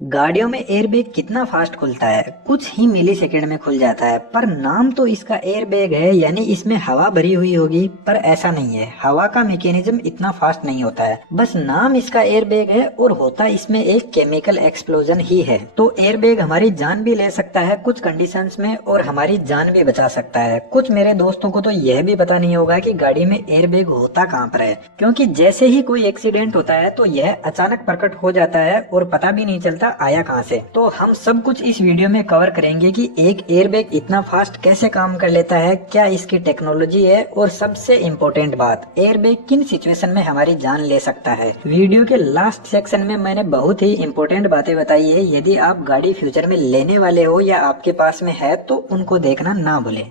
गाड़ियों में एयरबैग कितना फास्ट खुलता है, कुछ ही मिली सेकेंड में खुल जाता है। पर नाम तो इसका एयरबैग है, यानी इसमें हवा भरी हुई होगी, पर ऐसा नहीं है। हवा का मैकेनिज्म इतना फास्ट नहीं होता है, बस नाम इसका एयरबैग है और होता इसमें एक केमिकल एक्सप्लोजन ही है। तो एयरबैग हमारी जान भी ले सकता है कुछ कंडीशंस में और हमारी जान भी बचा सकता है। कुछ मेरे दोस्तों को तो यह भी पता नहीं होगा कि गाड़ी में एयरबैग होता कहाँ पर है, क्योंकि जैसे ही कोई एक्सीडेंट होता है तो यह अचानक प्रकट हो जाता है और पता भी नहीं चलता आया कहां से। तो हम सब कुछ इस वीडियो में कवर करेंगे कि एक एयरबैग इतना फास्ट कैसे काम कर लेता है, क्या इसकी टेक्नोलॉजी है, और सबसे इम्पोर्टेंट बात, एयरबैग किन सिचुएशन में हमारी जान ले सकता है। वीडियो के लास्ट सेक्शन में मैंने बहुत ही इम्पोर्टेंट बातें बताई है। यदि आप गाड़ी फ्यूचर में लेने वाले हो या आपके पास में है तो उनको देखना ना भूलें।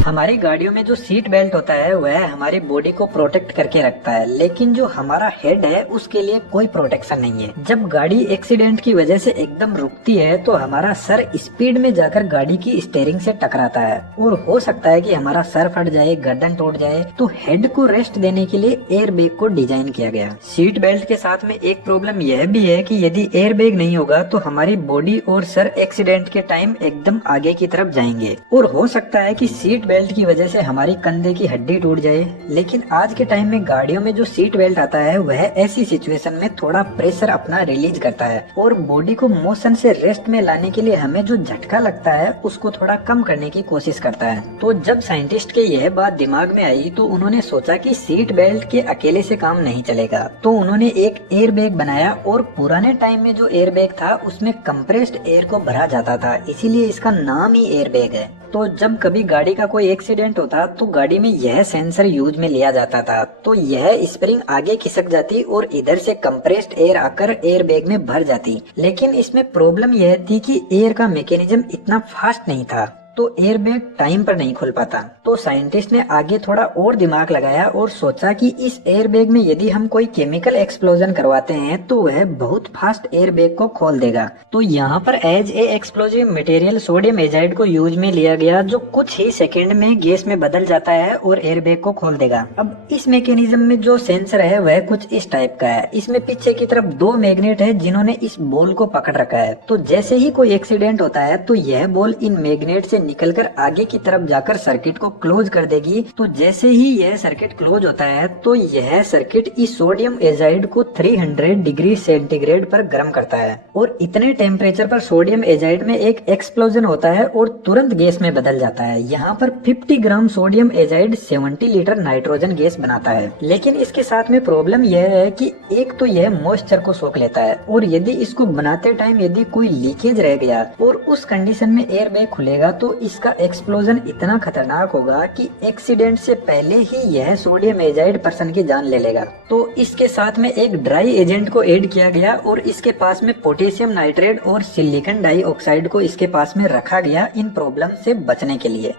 हमारी गाड़ियों में जो सीट बेल्ट होता है वह हमारी बॉडी को प्रोटेक्ट करके रखता है, लेकिन जो हमारा हेड है उसके लिए कोई प्रोटेक्शन नहीं है। जब गाड़ी एक्सीडेंट की वजह से एकदम रुकती है तो हमारा सर स्पीड में जाकर गाड़ी की स्टीयरिंग से टकराता है और हो सकता है कि हमारा सर फट जाए, गर्दन टूट जाए। तो हेड को रेस्ट देने के लिए एयरबैग को डिजाइन किया गया। सीट बेल्ट के साथ में एक प्रॉब्लम यह भी है कि यदि एयरबैग नहीं होगा तो हमारी बॉडी और सर एक्सीडेंट के टाइम एकदम आगे की तरफ जाएंगे और हो सकता है कि सीट बेल्ट की वजह से हमारी कंधे की हड्डी टूट जाए। लेकिन आज के टाइम में गाड़ियों में जो सीट बेल्ट आता है वह ऐसी सिचुएशन में थोड़ा प्रेशर अपना रिलीज करता है और बॉडी को मोशन से रेस्ट में लाने के लिए हमें जो झटका लगता है उसको थोड़ा कम करने की कोशिश करता है। तो जब साइंटिस्ट के यह बात दिमाग में आई तो उन्होंने सोचा कि सीट बेल्ट के अकेले से काम नहीं चलेगा, तो उन्होंने एक एयरबैग बनाया। और पुराने टाइम में जो एयरबैग था उसमें कंप्रेस्ड एयर को भरा जाता था, इसीलिए इसका नाम ही एयरबैग है। तो जब कभी गाड़ी का कोई एक्सीडेंट होता तो गाड़ी में यह सेंसर यूज में लिया जाता था, तो यह स्प्रिंग आगे खिसक जाती और इधर से कंप्रेस्ड एयर आकर एयरबैग में भर जाती। लेकिन इसमें प्रॉब्लम यह थी कि एयर का मैकेनिज्म इतना फास्ट नहीं था, तो एयरबैग टाइम पर नहीं खुल पाता। तो साइंटिस्ट ने आगे थोड़ा और दिमाग लगाया और सोचा कि इस एयरबैग में यदि हम कोई केमिकल एक्सप्लोजन करवाते हैं तो वह बहुत फास्ट एयरबैग को खोल देगा। तो यहाँ पर as a explosive material sodium azide को यूज में लिया गया, जो कुछ ही सेकेंड में गैस में बदल जाता है और एयरबैग को खोल देगा। अब इस मैकेनिज्म में जो सेंसर है वह कुछ इस टाइप का है। इसमें पीछे की तरफ दो मैग्नेट है जिन्होंने इस बॉल को पकड़ रखा है। तो जैसे ही कोई एक्सीडेंट होता है तो यह बॉल इन मैग्नेट से निकलकर आगे की तरफ जाकर सर्किट को क्लोज कर देगी। तो जैसे ही यह सर्किट क्लोज होता है तो यह सर्किट इस सोडियम एजाइड को 300 डिग्री सेंटीग्रेड पर गर्म करता है और इतने टेम्परेचर पर सोडियम एजाइड में एक एक्सप्लोजन होता है और तुरंत गैस में बदल जाता है। यहाँ पर 50 gram sodium azide 70 litre nitrogen gas बनाता है। लेकिन इसके साथ में प्रॉब्लम यह है कि एक तो यह मॉइस्चर को सोख लेता है और यदि इसको बनाते टाइम यदि कोई लीकेज रह गया और उस कंडीशन में एयरबैग खुलेगा तो इसका एक्सप्लोजन इतना खतरनाक होगा कि एक्सीडेंट से पहले ही यह सोडियम एजाइड पर्सन की जान ले लेगा। तो इसके साथ में एक ड्राई एजेंट को ऐड किया गया और इसके पास में पोटेशियम नाइट्रेट और सिलिकॉन डाइऑक्साइड को इसके पास में रखा गया इन प्रॉब्लम से बचने के लिए।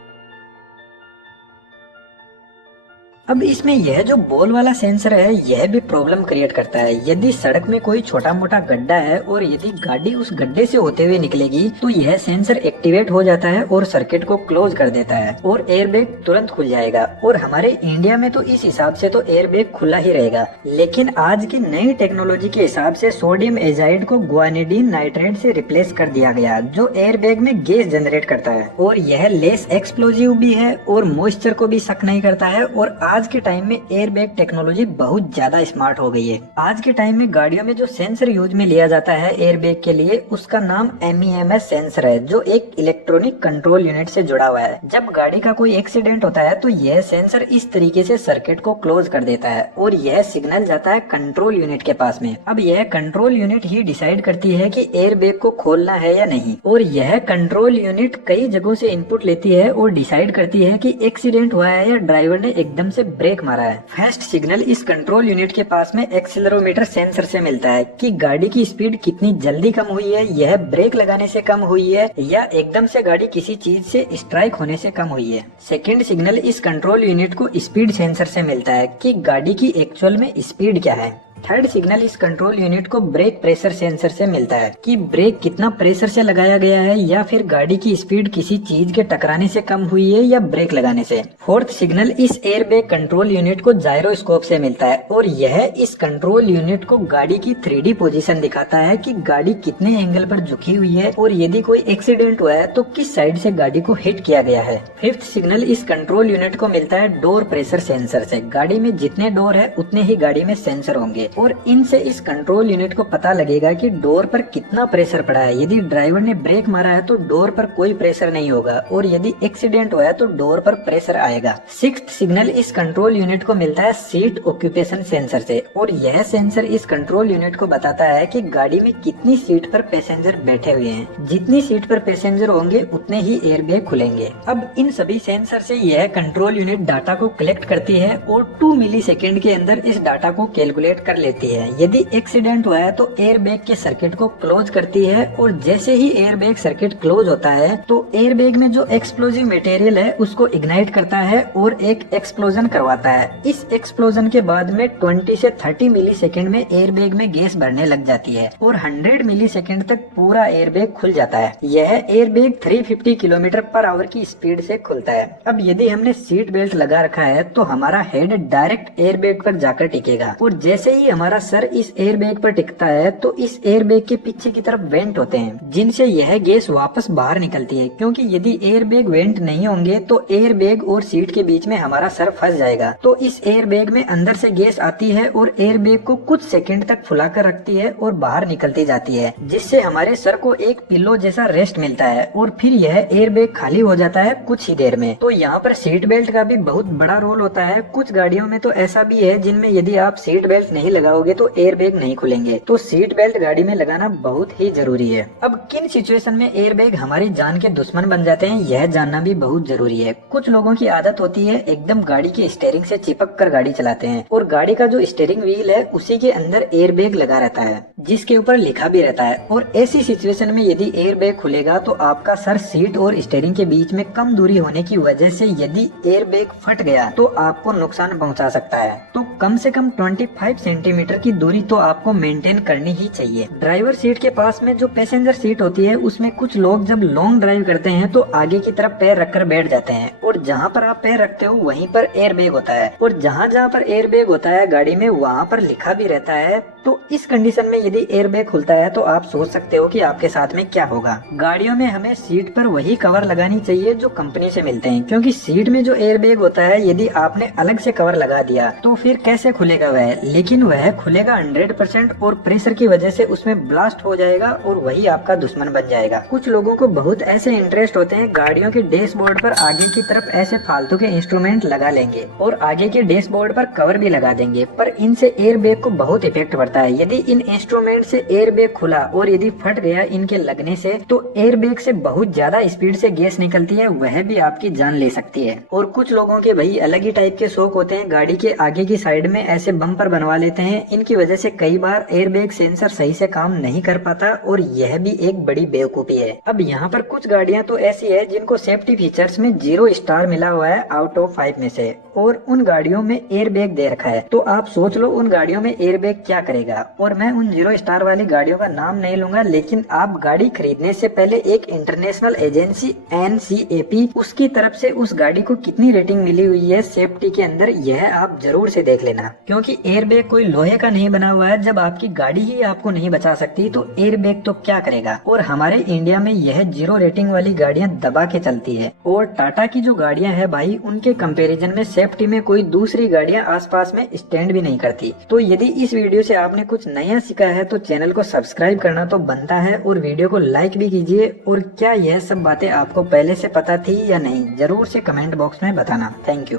अब इसमें यह जो बॉल वाला सेंसर है यह भी प्रॉब्लम क्रिएट करता है। यदि सड़क में कोई छोटा मोटा गड्ढा है और यदि गाड़ी उस गड्ढे से होते हुए निकलेगी तो यह सेंसर एक्टिवेट हो जाता है और सर्किट को क्लोज कर देता है और एयरबैग तुरंत खुल जाएगा। और हमारे इंडिया में तो इस हिसाब से तो एयरबैग खुला ही रहेगा, लेकिन आज की नई टेक्नोलॉजी के हिसाब से सोडियम एजाइड को ग्वानिडीन नाइट्रेट से रिप्लेस कर दिया गया, जो एयरबैग में गैस जनरेट करता है और यह लेस एक्सप्लोजिव भी है और मॉइस्चर को भी सक नहीं करता है। और आज के टाइम में एयरबैग टेक्नोलॉजी बहुत ज्यादा स्मार्ट हो गई है। आज के टाइम में गाड़ियों में जो सेंसर यूज में लिया जाता है एयरबैग के लिए उसका नाम MEMS सेंसर है, जो एक इलेक्ट्रॉनिक कंट्रोल यूनिट से जुड़ा हुआ है। जब गाड़ी का कोई एक्सीडेंट होता है तो यह सेंसर इस तरीके से सर्किट को क्लोज कर देता है और यह सिग्नल जाता है कंट्रोल यूनिट के पास में। अब यह कंट्रोल यूनिट ही डिसाइड करती है कि एयरबैग को खोलना है या नहीं, और यह कंट्रोल यूनिट कई जगहों से इनपुट लेती है और डिसाइड करती है कि एक्सीडेंट हुआ है या ड्राइवर ने एकदम से ब्रेक मारा है। फर्स्ट सिग्नल इस कंट्रोल यूनिट के पास में एक्सीलरोमीटर सेंसर से मिलता है कि गाड़ी की स्पीड कितनी जल्दी कम हुई है, यह ब्रेक लगाने से कम हुई है या एकदम से गाड़ी किसी चीज से स्ट्राइक होने से कम हुई है। सेकंड सिग्नल इस कंट्रोल यूनिट को स्पीड सेंसर से मिलता है कि गाड़ी की एक्चुअल में स्पीड क्या है। थर्ड सिग्नल इस कंट्रोल यूनिट को ब्रेक प्रेशर सेंसर से मिलता है कि ब्रेक कितना प्रेशर से लगाया गया है या फिर गाड़ी की स्पीड किसी चीज के टकराने से कम हुई है या ब्रेक लगाने से। फोर्थ सिग्नल इस एयरबैग कंट्रोल यूनिट को जायरोस्कोप से मिलता है और यह इस कंट्रोल यूनिट को गाड़ी की 3D पोजीशन दिखाता है कि गाड़ी कितने एंगल पर झुकी हुई है और यदि कोई एक्सीडेंट हुआ है तो किस साइड से गाड़ी को हिट किया गया है। फिफ्थ सिग्नल इस कंट्रोल यूनिट को मिलता है डोर प्रेशर सेंसर से। गाड़ी में जितने डोर है उतने ही गाड़ी में सेंसर होंगे और इनसे इस कंट्रोल यूनिट को पता लगेगा कि डोर पर कितना प्रेशर पड़ा है। यदि ड्राइवर ने ब्रेक मारा है तो डोर पर कोई प्रेशर नहीं होगा और यदि एक्सीडेंट हुआ है तो डोर पर प्रेशर आएगा। सिक्स्थ सिग्नल इस कंट्रोल यूनिट को मिलता है सीट ऑक्यूपेशन सेंसर से और यह सेंसर इस कंट्रोल यूनिट को बताता है कि गाड़ी में कितनी सीट पर पैसेंजर बैठे हुए हैं। जितनी सीट पर पैसेंजर होंगे उतने ही एयरबैग खुलेंगे। अब इन सभी सेंसर से यह कंट्रोल यूनिट डाटा को कलेक्ट करती है और 2 मिलीसेकंड के अंदर इस डाटा को कैलकुलेट कर लेती है। यदि एक्सीडेंट हुआ है तो एयरबैग के सर्किट को क्लोज करती है और जैसे ही एयरबैग सर्किट क्लोज होता है तो एयरबैग में जो एक्सप्लोजिव मटेरियल है उसको इग्नाइट करता है और एक एक्सप्लोजन करवाता है। इस एक्सप्लोजन के बाद में 20 से 30 मिलीसेकंड में एयरबैग में गैस भरने लग जाती है और 100 मिलीसेकंड तक पूरा एयरबैग खुल जाता है। यह एयरबैग 350 किलोमीटर पर आवर की स्पीड से खुलता है। अब यदि हमने सीट बेल्ट लगा रखा है तो हमारा हेड डायरेक्ट एयरबैग पर जाकर टिकेगा और जैसे ही हमारा सर इस एयरबैग पर टिकता है तो इस एयरबैग के पीछे की तरफ वेंट होते हैं जिनसे यह गैस वापस बाहर निकलती है, क्योंकि यदि एयरबैग वेंट नहीं होंगे तो एयरबैग और सीट के बीच में हमारा सर फंस जाएगा। तो इस एयरबैग में अंदर से गैस आती है और एयरबैग को कुछ सेकंड तक फुलाकर रखती है और बाहर निकलती जाती है, जिससे हमारे सर को एक पिल्लो जैसा रेस्ट मिलता है और फिर यह एयरबैग खाली हो जाता है कुछ ही देर में। तो यहाँ पर सीट बेल्ट का भी बहुत बड़ा रोल होता है। कुछ गाड़ियों में तो ऐसा भी है जिनमें यदि आप सीट बेल्ट नहीं लगाओगे तो एयरबैग नहीं खुलेंगे। तो सीट बेल्ट गाड़ी में लगाना बहुत ही जरूरी है। अब किन सिचुएशन में एयरबैग हमारी जान के दुश्मन बन जाते हैं यह जानना भी बहुत जरूरी है। कुछ लोगों की आदत होती है एकदम गाड़ी के स्टीयरिंग से चिपक कर गाड़ी चलाते हैं और गाड़ी का जो स्टीयरिंग व्हील है उसी के अंदर एयरबैग लगा रहता है जिसके ऊपर लिखा भी रहता है। और ऐसी सिचुएशन में यदि एयरबैग खुलेगा तो आपका सर सीट और स्टीयरिंग के बीच में कम दूरी होने की वजह से यदि एयरबैग फट गया तो आपको नुकसान पहुंचा सकता है। तो कम से कम 25 सेंटीमीटर की दूरी तो आपको मेंटेन करनी ही चाहिए। ड्राइवर सीट के पास में जो पैसेंजर सीट होती है उसमें कुछ लोग जब लॉन्ग ड्राइव करते हैं तो आगे की तरफ पैर रखकर बैठ जाते हैं और जहाँ पर आप पैर रखते हो वहीं पर एयरबैग होता है और जहाँ जहाँ पर एयरबैग होता है गाड़ी में वहाँ पर लिखा भी रहता है। तो इस कंडीशन में यदि एयरबैग खुलता है तो आप सोच सकते हो कि आपके साथ में क्या होगा। गाड़ियों में हमें सीट पर वही कवर लगानी चाहिए जो कंपनी से मिलते हैं, क्योंकि सीट में जो एयरबैग होता है यदि आपने अलग से कवर लगा दिया तो फिर कैसे खुलेगा वह, लेकिन वह खुलेगा 100% और प्रेशर की वजह से उसमें ब्लास्ट हो जाएगा और वही आपका दुश्मन बन जाएगा। कुछ लोगों को बहुत ऐसे इंटरेस्ट होते हैं गाड़ियों के डैशबोर्ड पर आगे की तरफ ऐसे फालतू के इंस्ट्रूमेंट लगा लेंगे और आगे के डैशबोर्ड पर कवर भी लगा देंगे, पर इनसे एयरबैग को बहुत इफेक्ट पड़ता है। यदि इन इंस्ट्रूमेंट से एयरबैग खुला और यदि फट गया इनके लगने से तो एयरबैग से बहुत ज्यादा स्पीड से गैस निकलती है, वह भी आपकी जान ले सकती है। और कुछ लोगों के भाई अलग ही टाइप के शौक होते हैं, गाड़ी के आगे की साइड में ऐसे बम्पर बनवा लेते हैं। इनकी वजह से कई बार एयरबैग सेंसर सही से काम नहीं कर पाता और यह भी एक बड़ी बेवकूफी है। अब यहाँ पर कुछ गाड़ियाँ तो ऐसी है जिनको सेफ्टी फीचर्स में 0 स्टार मिला हुआ है आउट ऑफ 5 में से, और उन गाड़ियों में एयरबैग दे रखा है। तो आप सोच लो उन गाड़ियों में एयरबैग क्या करेगा। और मैं उन 0 स्टार वाली गाड़ियों का नाम नहीं लूंगा, लेकिन आप गाड़ी खरीदने से पहले एक इंटरनेशनल एजेंसी NCAP उसकी तरफ से उस गाड़ी को कितनी रेटिंग मिली हुई है सेफ्टी के अंदर, यह आप जरूर से देख लेना, क्योंकि एयरबैग कोई लोहे का नहीं बना हुआ है। जब आपकी गाड़ी ही आपको नहीं बचा सकती तो एयरबैग तो क्या करेगा। और हमारे इंडिया में यह 0 रेटिंग वाली गाड़ियां दबा के चलती है और टाटा की जो गाड़ियां हैं भाई उनके कंपैरिजन में सेफ्टी में कोई दूसरी गाड़ियां आसपास में स्टैंड भी नहीं करती। तो यदि इस वीडियो से आपने कुछ नया सीखा है तो चैनल को सब्सक्राइब करना तो बनता है और वीडियो को लाइक भी कीजिए। और क्या यह सब बातें आपको पहले से पता थी या नहीं, जरूर से कमेंट बॉक्स में बताना। Thank you.